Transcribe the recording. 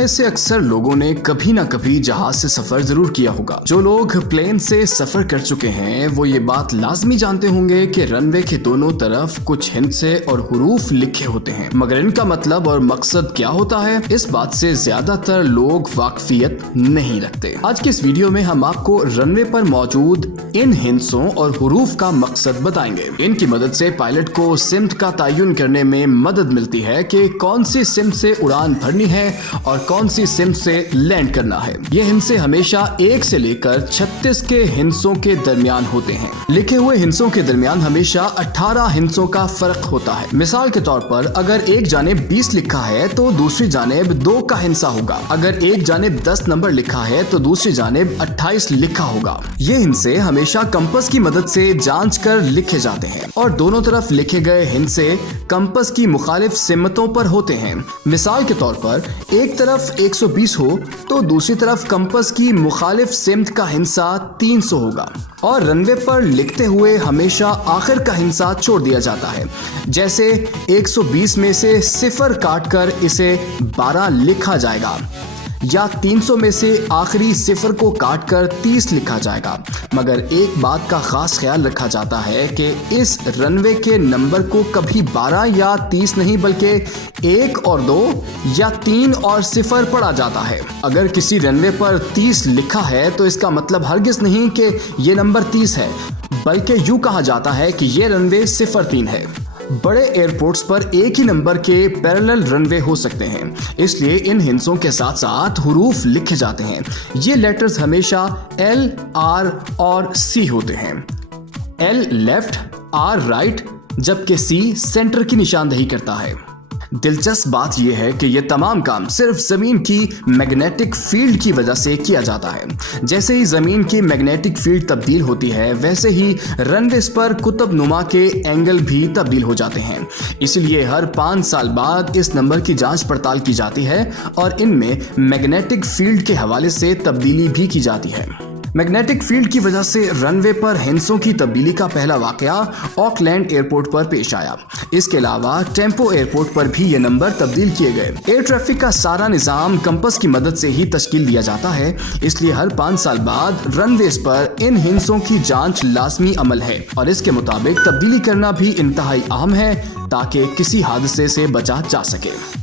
में से अक्सर लोगों ने कभी ना कभी जहाज से सफर जरूर किया होगा। जो लोग प्लेन से सफर कर चुके हैं वो ये बात लाजमी जानते होंगे कि रनवे के दोनों तरफ कुछ हिंसे और हुरूफ लिखे होते हैं, मगर इनका मतलब और मकसद क्या होता है इस बात से ज्यादातर लोग वाकफियत नहीं रखते। आज की इस वीडियो में हम आपको रनवे पर मौजूद इन हिंसों और हुरूफ का मकसद बताएंगे। इनकी मदद से पायलट को सिमत का तयन करने में मदद मिलती है कि कौन सी सिमत से उड़ान भरनी है और कौन सी सिमत से लैंड करना है। ये हिंसे हमेशा 1 से लेकर 36 के हिंसों के दरमियान होते हैं। लिखे हुए हिंसों के दरमियान हमेशा 18 हिंसों का फर्क होता है। मिसाल के तौर पर अगर एक जानिब 20 लिखा है तो दूसरी जानिब 2 का हिंसा होगा। अगर एक जानिब 10 नंबर लिखा है तो दूसरी जानिब 28 लिखा होगा। ये हिंसे हमेशा कंपास की मदद से जांच कर लिखे जाते हैं और दोनों तरफ लिखे गए हिंसे कंपास की मुखालिफ सिमतों पर होते हैं। मिसाल के तौर पर एक तरफ 120 हो तो दूसरी तरफ कंपास की मुखालिफ सिमत का हिंसा 300 होगा और रनवे पर लिखते हुए हमेशा आखिर का हिंसा छोड़ दिया जाता है। जैसे 120 में से 0 काटकर इसे 12 लिखा जाएगा या 300 में से आखिरी 0 को काटकर 30 लिखा जाएगा। मगर एक बात का खास ख्याल रखा जाता है कि इस रनवे के नंबर को कभी 12 या 30 नहीं बल्कि 1 और 2 या 3 और 0 पढ़ा जाता है। अगर किसी रनवे पर 30 लिखा है तो इसका मतलब हरगिज नहीं कि ये नंबर 30 है, बल्कि यूं कहा जाता है कि ये रनवे 03 है। बड़े एयरपोर्ट्स पर एक ही नंबर के पैरेलल रनवे हो सकते हैं, इसलिए इन हिंसों के साथ साथ हुरूफ लिखे जाते हैं। ये लेटर्स हमेशा L, R और C होते हैं। L लेफ्ट, R राइट, जबकि C सेंटर की निशानदेही करता है। दिलचस्प बात यह है कि यह तमाम काम सिर्फ जमीन की मैग्नेटिक फील्ड की वजह से किया जाता है। जैसे ही जमीन की मैग्नेटिक फील्ड तब्दील होती है वैसे ही रनवेज पर कुतुब नुमा के एंगल भी तब्दील हो जाते हैं। इसलिए हर 5 साल बाद इस नंबर की जांच पड़ताल की जाती है और इनमें मैग्नेटिक फील्ड के हवाले से तब्दीली भी की जाती है। मैग्नेटिक फील्ड की वजह से रनवे पर हिंसों की तब्दीली का पहला वाकया ऑकलैंड एयरपोर्ट पर पेश आया। इसके अलावा टेम्पो एयरपोर्ट पर भी ये नंबर तब्दील किए गए। एयर ट्रैफिक का सारा निज़ाम कंपास की मदद से ही तश्कील दिया जाता है, इसलिए हर 5 साल बाद रनवेज पर इन हिंसों की जांच लाजमी अमल है और इसके मुताबिक तब्दीली करना भी इंतहाई अहम है ताकि किसी हादसे से बचा जा सके।